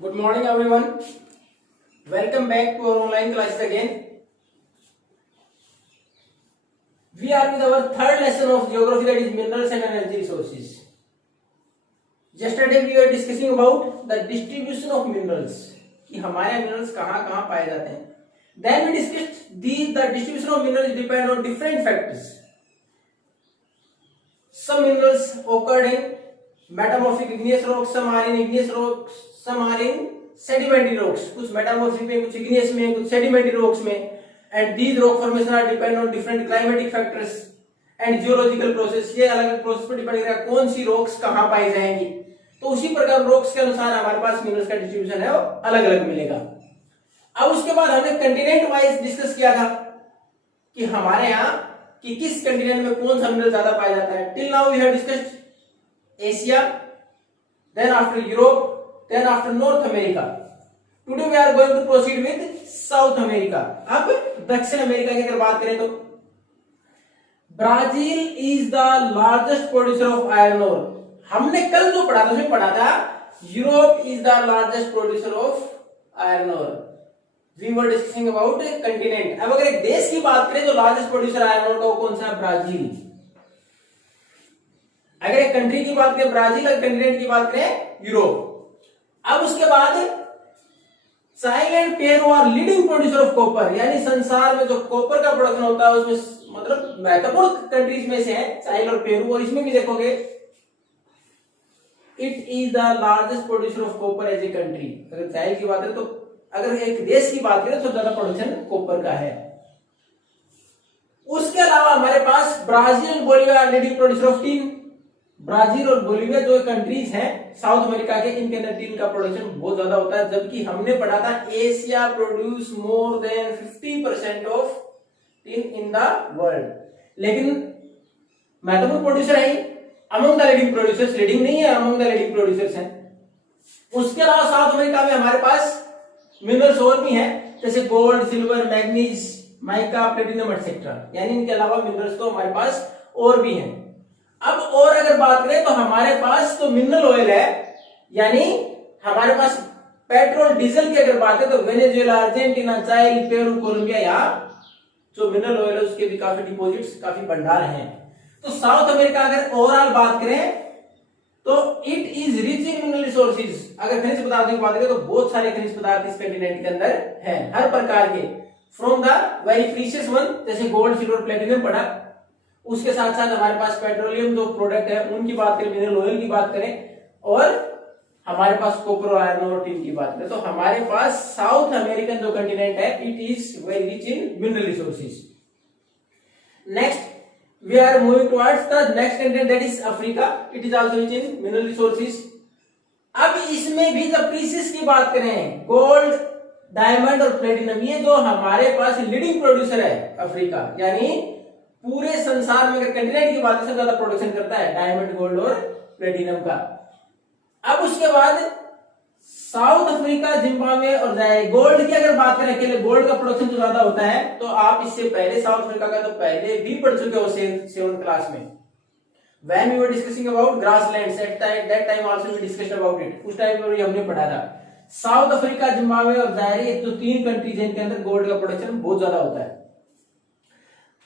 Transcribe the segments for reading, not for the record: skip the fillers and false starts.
Good morning, everyone. Welcome back to our online classes again. We are with our third lesson of geography, that is minerals and energy resources. Yesterday we were discussing about the distribution of minerals, कि हमारे minerals कहाँ कहाँ पाए जाते हैं. Then we discussed the distribution of minerals depend on different factors. Some minerals occurred in metamorphic igneous rocks, some are in igneous rocks, some are in sedimentary rocks. कुछ metamorphic में, कुछ igneous में, कुछ sedimentary rocks में. And these rock formations are depend on different climatic factors and geological process. ये अलग process पर depend करेगा कौन सी rocks कहाँ पाई जाएंगी. तो उसी प्रकार rocks के अनुसार हमारे पास minerals का डिस्ट्रीब्यूशन है वो अलग अलग मिलेगा. अब उसके बाद हमने कंटिनेंट वाइज डिस्कस किया था कि हमारे यहाँ कि किस कंटिनेंट में कौन सा मिनरल ज्यादा पाया जाता है. Till now we have discussed Asia, then after Europe, then after North America. Today we are going to proceed with South America. अब दक्षिण अमेरिका की अगर बात करें तो Brazil is the largest producer of iron ore. हमने कल जो पढ़ा था उसमें पढ़ा था Europe is the largest producer of iron ore. We were discussing about continent. अब अगर एक देश की बात करें तो लार्जेस्ट प्रोड्यूसर आयरन ओर का वो कौन सा है? ब्राजील. अगर एक कंट्री की बात करें ब्राजील, अगर कंटिनेंट की बात करें यूरोप. अब उसके बाद China and Peru are leading producer of copper. यानी संसार में जो कॉपर का प्रोडक्शन होता है उसमें मतलब महत्वपूर्ण कंट्रीज में से है चाइना और पेरू. और इसमें भी देखोगे it is the largest producer of copper as a country. अगर चाइना की बात करें तो अगर एक देश की बात करें तो ज्यादा प्रोडक्शन कॉपर का है. उसके अलावा हमारे पास ब्राजील और Bolivia are leading producer of tin. Brazil और बोलिविया जो कंट्रीज हैं साउथ अमेरिका के, इनके अंदर टीन का प्रोडक्शन बहुत ज्यादा होता है. जबकि हमने पढ़ा था Asia produce more than 50% of tin in the world. लेकिन महत्वपूर्ण प्रोड्यूसर है among the leading producers. Leading नहीं है, अमंग द लीडिंग प्रोड्यूसर्स हैं. उसके अलावा साउथ अमेरिका में हमारे पास मिनरल्स और भी हैं जैसे gold, silver, manganese, mica, platinum etcetera. यानी इनके अलावा मिनरल्स तो हमारे पास और भी हैं. अब और अगर बात करें तो हमारे पास तो मिनरल ऑयल है, यानी हमारे पास पेट्रोल डीजल की अगर बात है तो Venezuela, Argentina, Chaili, Peru, Colombia, यहाँ जो मिनरल ऑयल है उसके भी काफी डिपॉजिट्स, काफी भंडार हैं. तो साउथ अमेरिका अगर ओवरऑल बात करें तो it is rich in mineral resources. अगर खनिज पदार्थों की बात करें तो बहुत सारे खनिज पदार्थ इस कंटिनेंट के अंदर हैं, हर प्रकार के. From the very precious one जैसे गोल्ड, सिल्वर, प्लेटिनम पड़ा. उसके साथ साथ हमारे पास पेट्रोलियम जो प्रोडक्ट है उनकी बात करें, मिनरल ऑयल की बात करें, और हमारे पास कॉपर, आयरन और टिन की बात करें तो हमारे पास साउथ अमेरिकन जो कंटिनेंट है it is very rich in mineral resources. Next we are moving towards the next continent, that is Africa. It is also rich in mineral resources. अब इसमें भी जब प्रीशियस की बात करें, गोल्ड, डायमंड और प्लेटिनम, ये जो हमारे पास लीडिंग प्रोड्यूसर है अफ्रीका, यानी पूरे संसार में अगर कंटिनेंट की बात करें सबसे ज्यादा प्रोडक्शन करता है डायमंड, गोल्ड और प्लेटिनम का. अब उसके बाद साउथ अफ्रीका, जिम्बाब्वे और गोल्ड की अगर बात करें, अकेले गोल्ड का प्रोडक्शन जो ज्यादा होता है तो आप इससे पहले साउथ अफ्रीका का तो पहले भी पढ़ चुके हो 7th क्लास में. When we were discussing about grasslands at that time also we discussed about it. उस टाइम पर हमने पढ़ा था साउथ अफ्रीका, जिम्बाब्वे और जायरी, ये जो 3 कंट्रीज हैं इनके अंदर गोल्ड का प्रोडक्शन बहुत ज्यादा होता है.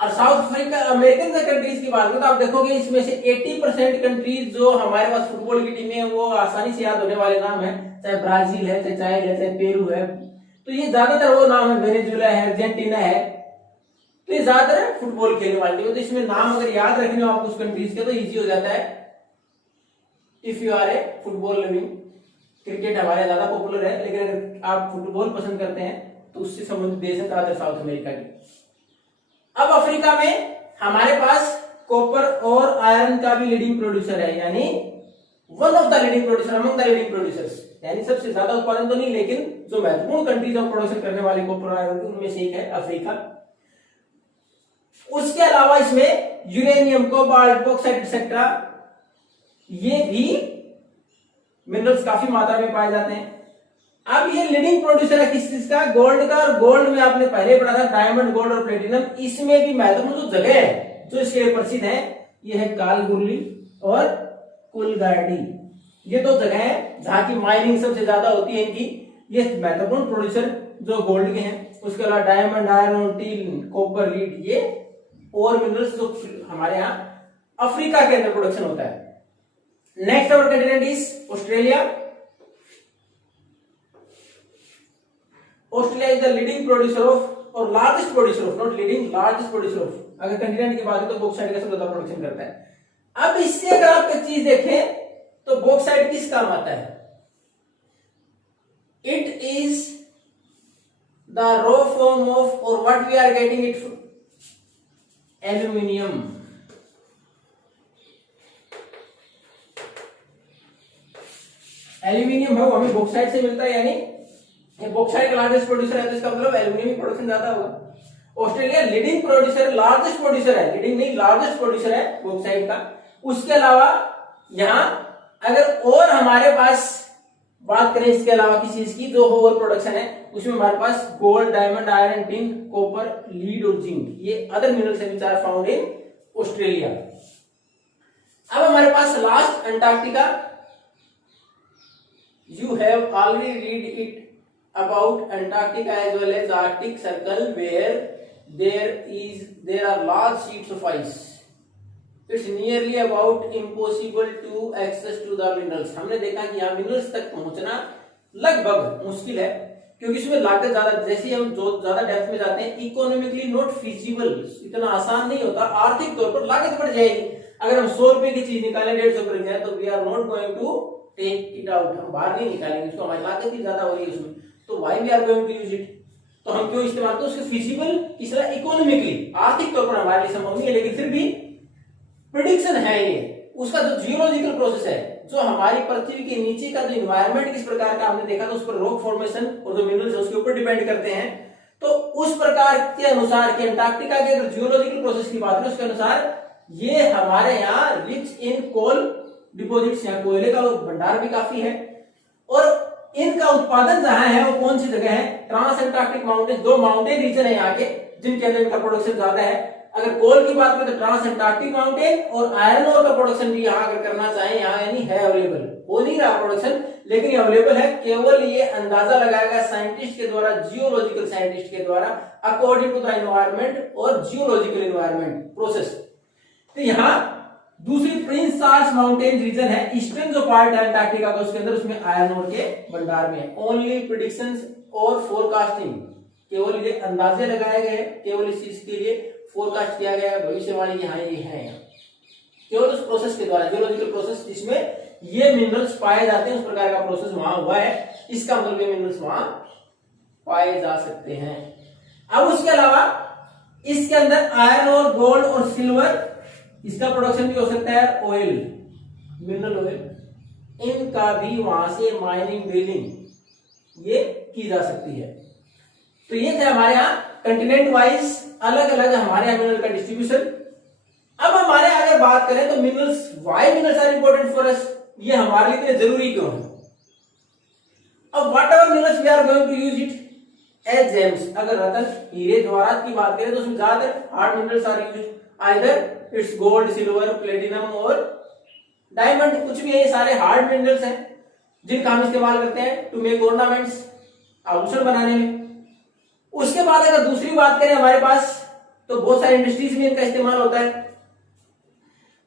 और साउथ अफ्रीका अमेरिकन कंट्रीज की बात करें तो आप देखोगे इसमें से 80% कंट्रीज जो हमारे पास फुटबॉल की टीम है वो आसानी से याद होने वाले नाम है, चाहे ब्राजील है, चाहे चाइना है, चाहे पेरू है. तो ये ज्यादातर वो नाम है, वेनेजुएला है, अर्जेंटीना है, तो ये ज्यादातर फुटबॉल खेलने वाले. तो इसमें नाम अगर याद रखने हो आप उस कंट्रीज के तो इजी हो जाता है. If you are a football loving, cricket हमारे ज्यादा पॉपुलर है, लेकिन अगर आप फुटबॉल पसंद करते हैं तो उससे संबंधित देश है ज्यादातर साउथ अमेरिका के. अब अफ्रीका में हमारे पास कॉपर और आयरन का भी लीडिंग प्रोड्यूसर है, यानी one of the leading producer among the leading producers. यानी सबसे ज्यादा उत्पादन तो नहीं, लेकिन जो महत्वपूर्ण कंट्रीज ऑफ प्रोडक्शन करने वाले कॉपर और आयरन उनमें से एक है अफ्रीका. उसके अलावा इसमें यूरेनियम, कोबाल्ट, बॉक्साइट एक्सेट्रा, ये भी मिनरल्स काफी मात्रा में पाए जाते हैं. अब ये लीडिंग प्रोड्यूसर है किस चीज का? गोल्ड का. और गोल्ड में आपने पहले पढ़ा था डायमंड, गोल्ड और प्लेटिनम. इसमें भी महत्वपूर्ण जो जगह है जो इसके लिए प्रसिद्ध है ये है कालगुरली और कुलगार्डी. ये दो जगह है जहां की माइनिंग सबसे ज्यादा होती है इनकी। ये महत्वपूर्ण प्रोड्यूसर जो गोल्ड के हैं। उसके अलावा डायमंड, आयरन, टील, कॉपर, लीड, ये और मिनरल्स जो हमारे यहाँ अफ्रीका के अंदर प्रोडक्शन होता है। Next our continent is Australia. Australia is the leading producer of or largest producer of, not leading, largest producer of. अगर कंटिनेंट की बात है तो बॉक्साइट का सबसे ज्यादा प्रोडक्शन करता है। अब इससे अगर आप एक चीज देखें तो बॉक्साइट किस काम आता है? It is the raw form of or what we are getting it, aluminium. Aluminium है वो हमें बॉक्साइट से मिलता है, यानी ये बॉक्साइट का लार्जेस्ट प्रोड्यूसर है तो इसका मतलब एल्यूमिनियम प्रोडक्शन ज्यादा होगा। Australia leading producer, largest producer है, लीडिंग नहीं लार्जेस्ट प्रोड्यूसर है बॉक्साइट का। उसके अलावा यहां अगर और हमारे पास बात करें इसके अलावा किसी चीज की जो और प्रोडक्शन है, उसमें हमारे पास gold, diamond, iron, tin, copper, lead और जिंक, ये अदर मिनरल्स हैं which are found in Australia. अब हमारे पास last Antarctica. You have already read it about Antarctica as well as Arctic Circle, where there are large sheets of ice. It's nearly about impossible to access to the minerals. हमने देखा कि यहाँ minerals तक पहुंचना लगभग मुश्किल है, क्योंकि इसमें लागत ज्यादा, जैसे हम जो ज्यादा डेप्थ में जाते हैं, इकोनॉमिकली नॉट फिजिबल, इतना आसान नहीं होता, आर्थिक तौर पर लागत बढ़ जाएगी। अगर हम 100 रुपए की चीज निकालें 150 रुपए जाए तो we are not going to take it out, हम बाहर नहीं निकालेंगे उसको, हमारी लागत ही ज्यादा हो रही है उसमें, तो why we are going to use it, तो हम क्यों इस्तेमाल, तो उसके फिजिबल किस तरह इकोनॉमिकली आर्थिक तौर पर हमारे लिए संभव नहीं है, लेकिन फिर भी प्रेडिक्शन है ये उसका जो जियोलॉजिकल प्रोसेस है, जो हमारी पृथ्वी के नीचे का जो इन्वायरमेंट किस प्रकार का हमने देखा था, उस पर रॉक फॉर्मेशन और जो मिनरल्स है उसके ऊपर डिपेंड करते हैं। तो उस प्रकार के अनुसार कि अंटार्कटिका के अगर जियोलॉजिकल प्रोसेस की बात करें उसके अनुसार ये हमारे यहाँ रिच इन कोल डिपोजिट्स, यहाँ कोयले का भंडार भी काफी है, और इनका उत्पादन जहां है वो कौन सी जगह है, ट्रांस एंटार्क्टिक माउंटेन, दो माउंटेन रीजन है यहाँ के जिनके अंदर इनका प्रोडक्शन ज्यादा है। अगर कोल की बात करें तो ट्रांस एंटार्क्टिक माउंटेन, और आयरन ओर का प्रोडक्शन भी यहाँ अगर करना चाहें यहाँ यानी है अवेलेबल, हो नहीं रहा प्रोडक्शन लेकिन ये अवेलेबल है, केवल ये अंदाजा लगाया गया साइंटिस्ट के द्वारा, जियोलॉजिकल साइंटिस्ट के द्वारा, अकॉर्डिंग टू द एनवायरमेंट और जियोलॉजिकल एनवायरमेंट प्रोसेस। तो यहाँ दूसरी प्रिंस चार्ल्स माउंटेन रीजन है, ईस्टर्न जो पार्ट है अंटार्कटिका का उसके अंदर, उसमें आयरन ओर के भंडार में है। ओनली प्रेडिक्शंस और फोरकास्टिंग, केवल ये अंदाजे लगाए गए हैं, केवल इस चीज के लिए फोरकास्ट किया गया है, भविष्यवाणी की हाँ ये है यहाँ, केवल उस प्रोसेस के द्वारा, जियोलॉजिकल प्रोसेस जिसमें ये मिनरल्स पाए जाते हैं उस प्रकार का प्रोसेस वहां हुआ है, इसका मतलब ये मिनरल्स वहां पाए जा सकते हैं। अब उसके अलावा इसके अंदर आयरन और गोल्ड और सिल्वर, इसका प्रोडक्शन भी हो सकता है, ऑयल, मिनरल ऑयल, इनका भी वहां से माइनिंग, ड्रिलिंग ये की जा सकती है। तो ये थे हमारे यहाँ कंटिनेंट वाइज अलग अलग हमारे यहाँ मिनरल का डिस्ट्रीब्यूशन। अब हमारे अगर बात करें तो minerals, why minerals are important for us, ये हमारे लिए इतने जरूरी क्यों है। अब whatever minerals we are going to use it as gems, अगर रतन, हीरे, जवाहरात की बात करें तो उसमें ज्यादातर hard minerals are used, either it's gold, silver, platinum और डायमंड, कुछ भी है, ये सारे हार्ड मिनरल्स हैं जिनका हम इस्तेमाल करते हैं टू मेक ऑर्नामेंट्स, आभूषण बनाने में। उसके बाद अगर दूसरी बात करें हमारे पास तो बहुत सारी इंडस्ट्रीज में इनका इस्तेमाल होता है।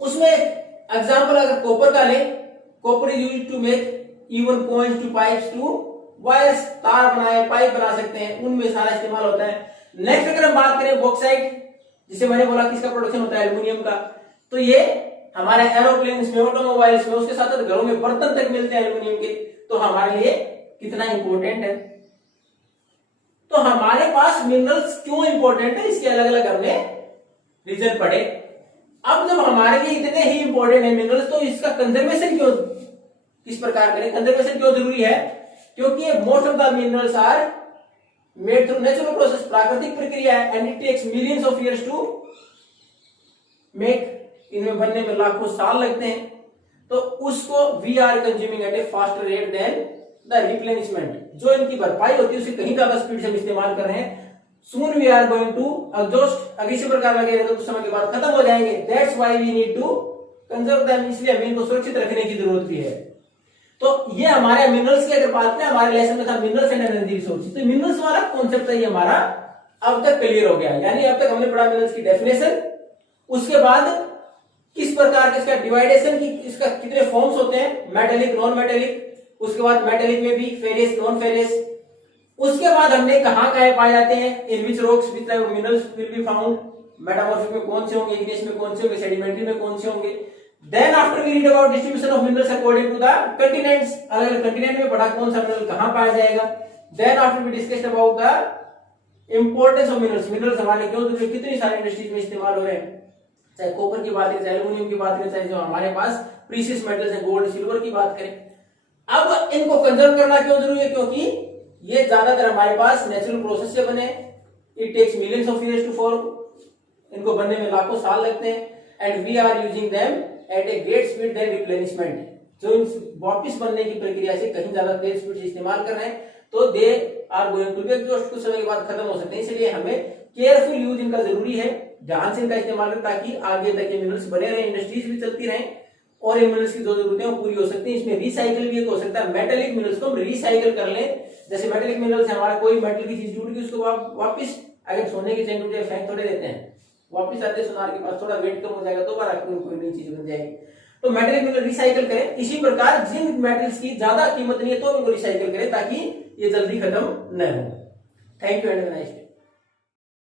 उसमें एग्जांपल अगर कॉपर का लें, copper is used to make even coins, to pipes, to wires, तार बनाए, पाइप बना सकते हैं, उनमें सारा इस्तेमाल होता है। नेक्स्ट अगर हम बात करें बॉक्साइट, जिसे मैंने बोला किसका प्रोडक्शन होता है, एल्युमिनियम का, तो ये हमारे एरोप्लेन्स में, ऑटोमोबाइल्स में, उसके साथ साथ घरों में बर्तन तक मिलते हैं एल्युमिनियम के, तो हमारे लिए कितना इंपॉर्टेंट है। तो हमारे पास मिनरल्स क्यों इंपॉर्टेंट है, इसके अलग अलग हमने रीजन पढ़े। अब जब हमारे लिए इतने ही इंपॉर्टेंट है मिनरल्स, तो इसका कंजर्वेशन क्यों, किस प्रकार करें, कंजर्वेशन क्यों जरूरी है, क्योंकि most of the minerals are made through natural process, प्राकृतिक प्रक्रिया है, and it takes millions of years to make, इनमें बनने में लाखों साल लगते हैं, तो उसको we are consuming at a faster rate than the replenishment, जो इनकी भरपाई होती है उसे कहीं ज्यादा स्पीड से हम इस्तेमाल कर रहे हैं। Soon we are going to exhaust, अगर इसी प्रकार लगे रहे तो कुछ समय के बाद खत्म हो जाएंगे, that's why we need to conserve them, इसलिए हमें इनको सुरक्षित रखने की जरूरत भी है। तो ये हमारे मिनरल्स की अगर बात करें, हमारे लेसन में था मिनरल्स एंड एनर्जी रिसोर्सेज, तो मिनरल्स वाला कॉन्सेप्ट है हमारा अब तक क्लियर हो गया। यानी अब तक हमने पढ़ा मिनरल्स की डेफिनेशन, उसके बाद किस प्रकार के इसका डिवाइडेशन की, इसका कितने फॉर्म्स होते हैं, मेटेलिक, नॉन मेटेलिक, उसके बाद मेटेलिक में भी फेरियस, नॉन फेरियस, उसके बाद हमने कहां पाए जाते हैं, in which rocks which type of minerals will be found, metamorphic में कौन से होंगे, इग्नियस में कौन से होंगे, सेडिमेंट्री में कौन से होंगे। Then after we read about distribution of minerals according to the continents, अलग अलग कंटिनेंट में पढ़ा कौन सा मिनरल कहां पाया जाएगा। Then after we discussed about the importance of minerals, minerals हमारे क्यों जरूरी, कितनी सारी इंडस्ट्रीज में इस्तेमाल हो रहे हैं, चाहे कॉपर की बात करें, चाहे एल्युमिनियम की बात करें, चाहे जो हमारे पास प्रीशियस मेटल्स है गोल्ड सिल्वर की बात करें। अब इनको कंजर्व करना क्यों जरूरी है, क्योंकि ये ज्यादातर हमारे पास नेचुरल प्रोसेस से बने, it takes millions of years to form, इनको बनने में लाखों साल लगते हैं, and we are using them at a great speed than replenishment, जो इन वापिस बनने की प्रक्रिया से कहीं ज्यादा तेज स्पीड से इस्तेमाल कर रहे हैं, तो they are going to be exhaust, कुछ समय के बाद खत्म हो सकते हैं। इसलिए हमें केयरफुल यूज इनका जरूरी है, ध्यान से इनका इस्तेमाल करें, ताकि आगे तक ये मिनरल्स बने रहे, इंडस्ट्रीज भी चलती रहें और इन मिनरल्स की जो जरूरतें वो पूरी हो सकती है। इसमें रिसाइकिल भी एक हो सकता है, मेटेलिक मिनरल्स को हम रिसाइकिल कर लें, जैसे मेटेलिक मिनरल्स है, हमारा कोई मेटल की चीज टूट गई, उसको वापस, अगर सोने की चेन टूट जाए फेंक थोड़े देते हैं, वापस आते सुनार के पास, थोड़ा वेट कम हो जाएगा, दोबारा कोई नई चीज बन जाएगी। तो मेटेलिक मिनरल रिसाइकिल करें। इसी प्रकार जिन मेटल्स की ज्यादा कीमत नहीं है तो उनको रिसाइकिल करें, ताकि ये जल्दी खत्म न हो। Thank you and nice.